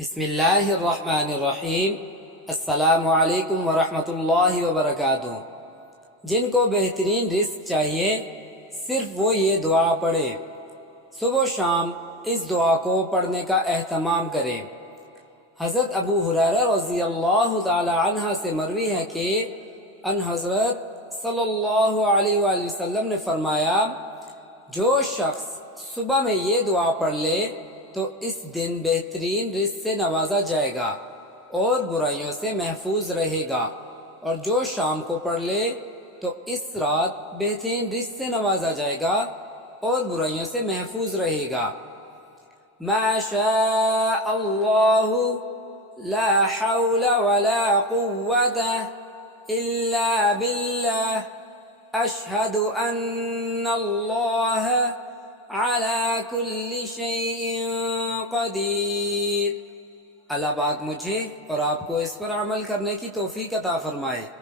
بسم اللہ الرحمن الرحیم۔ السلام علیکم ورحمۃ اللہ وبرکاتہ۔ جن کو بہترین رزق چاہیے صرف وہ یہ دعا پڑھے، صبح و شام اس دعا کو پڑھنے کا اہتمام کرے۔ حضرت ابو ہریرہ رضی اللہ تعالی عنہ سے مروی ہے کہ ان حضرت صلی اللہ علیہ وآلہ وسلم نے فرمایا، جو شخص صبح میں یہ دعا پڑھ لے تو اس دن بہترین رزق سے نوازا جائے گا اور برائیوں سے محفوظ رہے گا، اور جو شام کو پڑھ لے تو اس رات بہترین رزق سے نوازا جائے گا اور برائیوں سے محفوظ رہے گا۔ ما شاء اللہ لا حول ولا قوة الا باللہ اشہد ان اللہ علی کل شیء قدیر۔ اللہ پاک مجھے اور آپ کو اس پر عمل کرنے کی توفیق عطا فرمائے۔